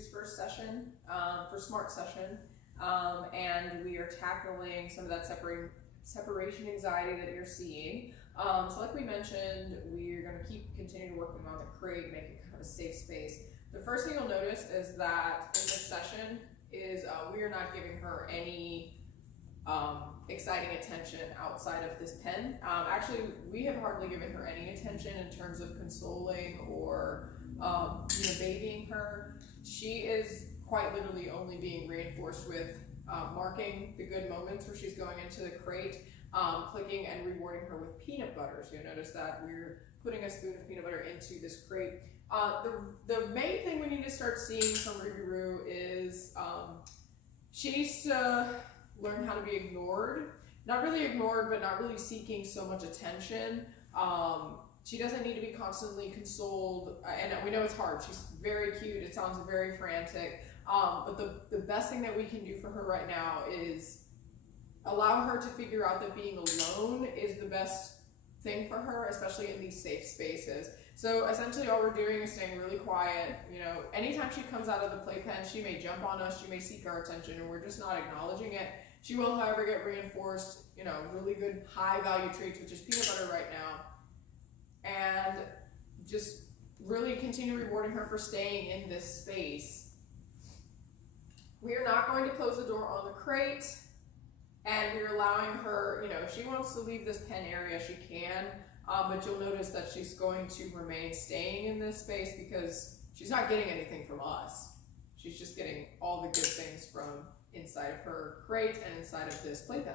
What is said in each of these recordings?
Roux's first session, for S.M.A.R.T session, and we are tackling some of that separation anxiety that you're seeing. So like we mentioned, we're going to continue working on the crate, make it kind of a safe space. The first thing you'll notice is that in this session is we are not giving her any exciting attention outside of this pen. Actually, we have hardly given her any attention in terms of consoling or babying her. She is quite literally only being reinforced with marking the good moments where she's going into the crate, clicking and rewarding her with peanut butter. So you'll notice that we're putting a spoon of peanut butter into this crate. The main thing we need to start seeing from Roux is she needs to learn how to be ignored. Not really ignored, but not really seeking so much attention. She doesn't need to be constantly consoled, and we know it's hard. She's very cute, it sounds very frantic, but the best thing that we can do for her right now is allow her to figure out that being alone is the best thing for her, especially in these safe spaces. So essentially all we're doing is staying really quiet. Anytime she comes out of the playpen, she may jump on us, she may seek our attention, and we're just not acknowledging it. She will, however, get reinforced, really good high value treats, which is peanut butter right now. And just really continue rewarding her for staying in this space. We are not going to close the door on the crate, and we're allowing her, if she wants to leave this pen area, she can, but you'll notice that she's going to remain staying in this space because she's not getting anything from us. She's just getting all the good things from inside of her crate and inside of this playpen.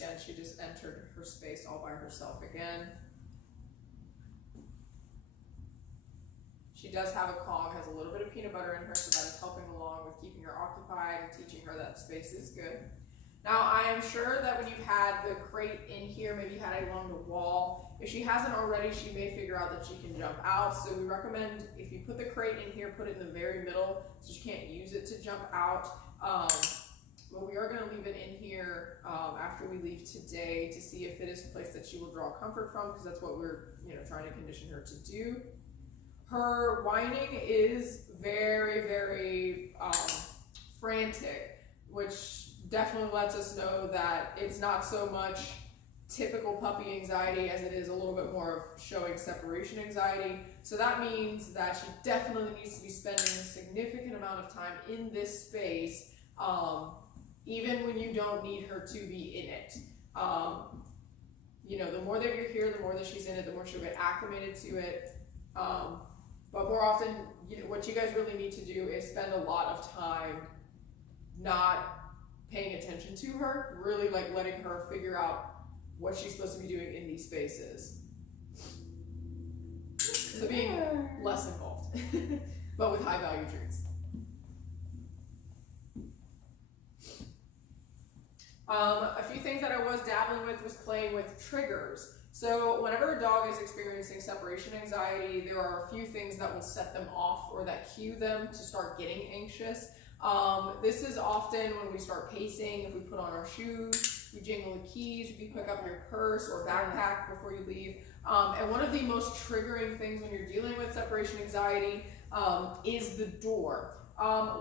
Again, she just entered her space all by herself again. She does have a Kong, has a little bit of peanut butter in her, so that is helping along with keeping her occupied and teaching her that space is good. Now, I am sure that when you've had the crate in here, maybe you had it along the wall, if she hasn't already, she may figure out that she can jump out. So we recommend if you put the crate in here, put it in the very middle so she can't use it to jump out. But we are going to leave it in here after we leave today to see if it is a place that she will draw comfort from, because that's what we're trying to condition her to do. Her whining is very, very frantic, which definitely lets us know that it's not so much typical puppy anxiety as it is a little bit more of showing separation anxiety. So that means that she definitely needs to be spending a significant amount of time in this space, even when you don't need her to be in it. The more that you're here, the more that she's in it, the more she'll get acclimated to it. But more often, what you guys really need to do is spend a lot of time not paying attention to her, really letting her figure out what she's supposed to be doing in these spaces. So being less involved, but with high value treats. A few things that I was dabbling with was playing with triggers. So whenever a dog is experiencing separation anxiety, there are a few things that will set them off or that cue them to start getting anxious. This is often when we start pacing, if we put on our shoes, we jingle the keys, if you pick up your purse or backpack before you leave. And one of the most triggering things when you're dealing with separation anxiety is the door.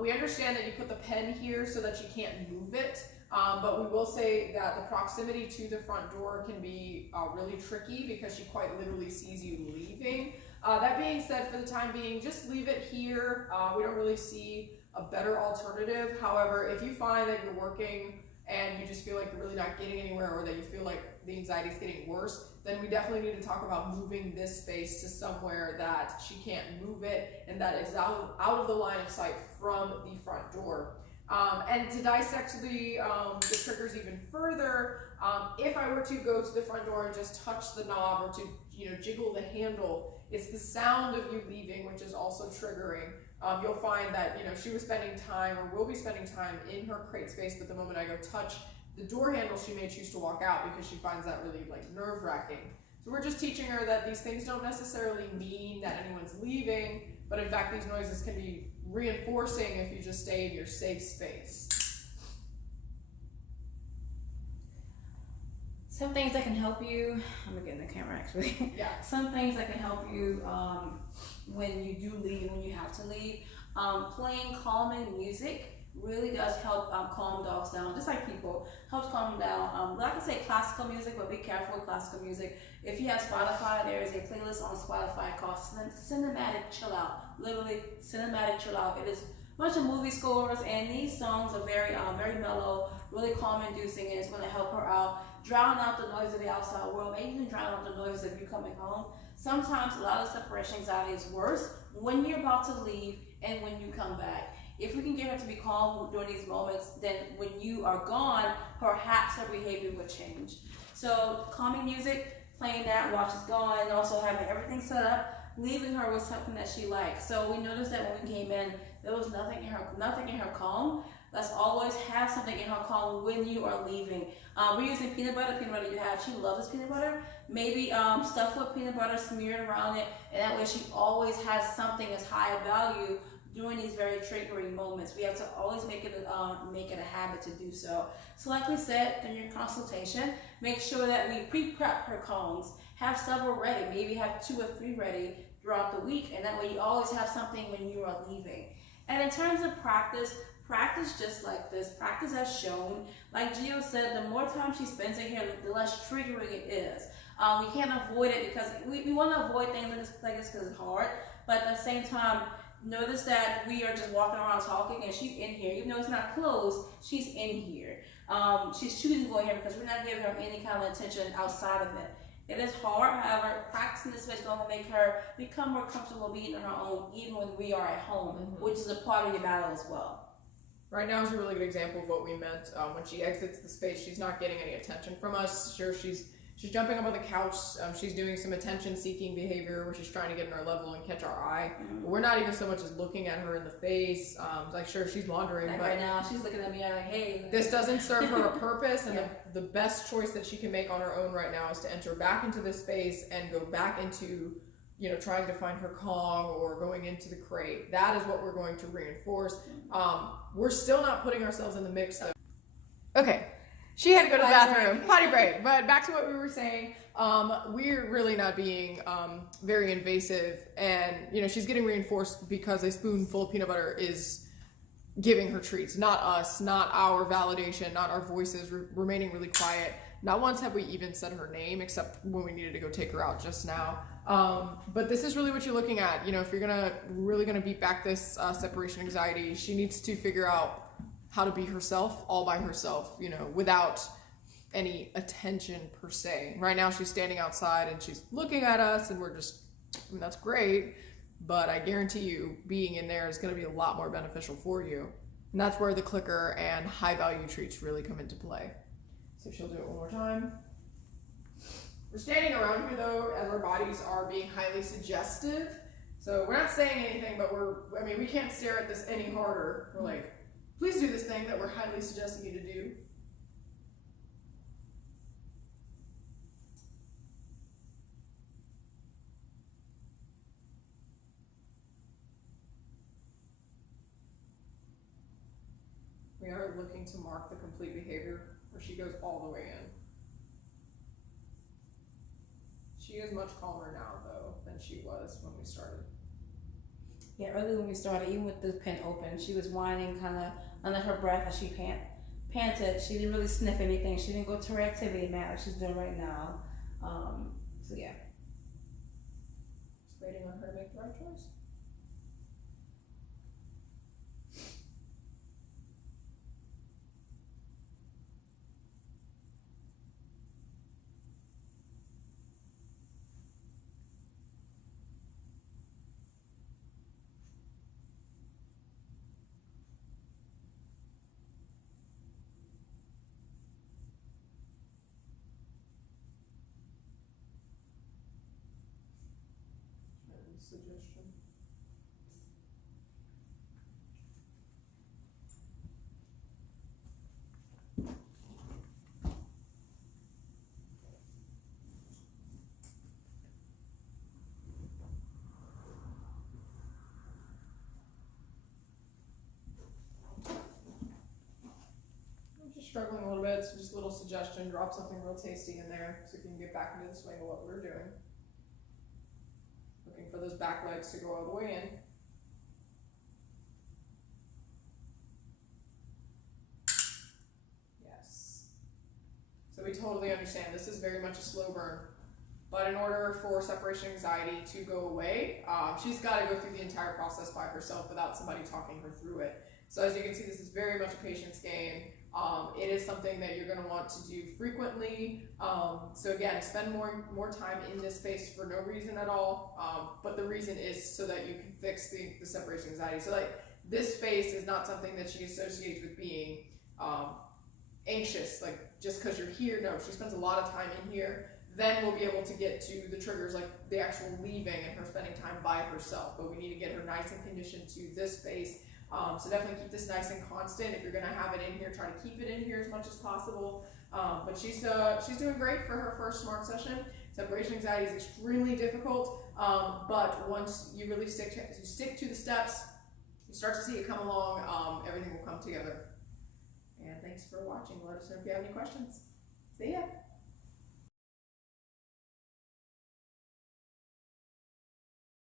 We understand that you put the pen here so that you can't move it. But we will say that the proximity to the front door can be really tricky because she quite literally sees you leaving. That being said, for the time being, just leave it here. We don't really see a better alternative. However, if you find that you're working and you just feel like you're really not getting anywhere, or that you feel like the anxiety is getting worse, then we definitely need to talk about moving this space to somewhere that she can't move it and that is out of the line of sight from the front door. And to dissect the triggers even further, if I were to go to the front door and just touch the knob or to jiggle the handle, it's the sound of you leaving which is also triggering. You'll find that she was spending time or will be spending time in her crate space, but the moment I go touch the door handle, she may choose to walk out because she finds that really nerve-wracking. So we're just teaching her that these things don't necessarily mean that anyone's leaving, but in fact these noises can be reinforcing if you just stay in your safe space. some things that can help you. I'm gonna get in the camera actually. Yeah. Some things that can help you when you do leave, when you have to leave. Playing calming music really does help calm dogs down, just like people, helps calm them down. Like I say, classical music, but be careful with classical music. If you have Spotify, there is a playlist on Spotify called Cinematic Chill Out. Literally, Cinematic Chill Out. It is a bunch of movie scores, and these songs are very mellow, really calm inducing, and it's going to help her out, drown out the noise of the outside world, maybe even drown out the noise of you coming home. Sometimes a lot of separation anxiety is worse when you're about to leave and when you come back. If we can get her to be calm during these moments, then when you are gone, perhaps her behavior would change. So calming music, playing that while she's gone, and also having everything set up, leaving her with something that she likes. So we noticed that when we came in, there was nothing in her calm. Let's always have something in her calm when you are leaving. We're using peanut butter you have. She loves this peanut butter. Maybe stuff with peanut butter smeared around it, and that way she always has something that's high value during these very triggering moments. We have to always make it a habit to do so. So like we said, in your consultation, make sure that we pre-prep her calms. Have several ready, maybe have 2 or 3 ready throughout the week, and that way you always have something when you are leaving. And in terms of practice just like this. Practice has shown, like Gio said, the more time she spends in here, the less triggering it is. We can't avoid it because we want to avoid things like this because it's hard, but at the same time, notice that we are just walking around talking and she's in here. Even though it's not closed, she's in here. She's choosing to go in here because we're not giving her any kind of attention outside of it. It is hard, however, practicing this way is going to make her become more comfortable being on her own, even when we are at home, which is a part of your battle as well. Right now is a really good example of what we meant. When she exits the space, she's not getting any attention from us. Sure, she's jumping up on the couch. She's doing some attention-seeking behavior where she's trying to get in our level and catch our eye. But we're not even so much as looking at her in the face. Like, sure, she's wandering. Like but right now, she's looking at me like, hey. This doesn't serve her a purpose, and the best choice that she can make on her own right now is to enter back into this space and go back into, trying to find her Kong or going into the crate. That is what we're going to reinforce. We're still not putting ourselves in the mix, though. Okay. She had to go to the bathroom, potty break. But back to what we were saying, we're really not being very invasive, and she's getting reinforced because a spoonful of peanut butter is giving her treats, not us, not our validation, not our voices remaining really quiet. Not once have we even said her name, except when we needed to go take her out just now. But this is really what you're looking at. If you're really gonna beat back this separation anxiety, she needs to figure out how to be herself all by herself, without any attention per se. Right now she's standing outside and she's looking at us, and that's great, but I guarantee you being in there is going to be a lot more beneficial for you. And that's where the clicker and high value treats really come into play. So she'll do it one more time. We're standing around here though, as our bodies are being highly suggestive. So we're not saying anything, but we can't stare at this any harder. We're like, please do this thing that we're highly suggesting you to do. We are looking to mark the complete behavior where she goes all the way in. She is much calmer now, though, than she was when we started. Yeah, early when we started, even with the pen open, she was whining kind of under her breath as she panted. She didn't really sniff anything. She didn't go to her activity mat like she's doing right now. So yeah. Just waiting on her to make the right choice. Suggestion. I'm just struggling a little bit. this, just a little suggestion, drop something real tasty in there so you can get back into the swing of what we're doing. Looking for those back legs to go all the way in. Yes. So we totally understand this is very much a slow burn. But in order for separation anxiety to go away, she's got to go through the entire process by herself without somebody talking her through it. So as you can see, this is very much a patience game. It is something that you're going to want to do frequently. So again, spend more time in this space for no reason at all. But the reason is so that you can fix the separation anxiety. So like this space is not something that she associates with being anxious, like just because you're here. No, she spends a lot of time in here. Then we'll be able to get to the triggers like the actual leaving and her spending time by herself. But we need to get her nice and conditioned to this space. So definitely keep this nice and constant. If you're going to have it in here, try to keep it in here as much as possible. But she's doing great for her first SMART session. Separation anxiety is extremely difficult, but once you really stick to the steps, you start to see it come along, everything will come together. And thanks for watching. Let us know if you have any questions. See ya!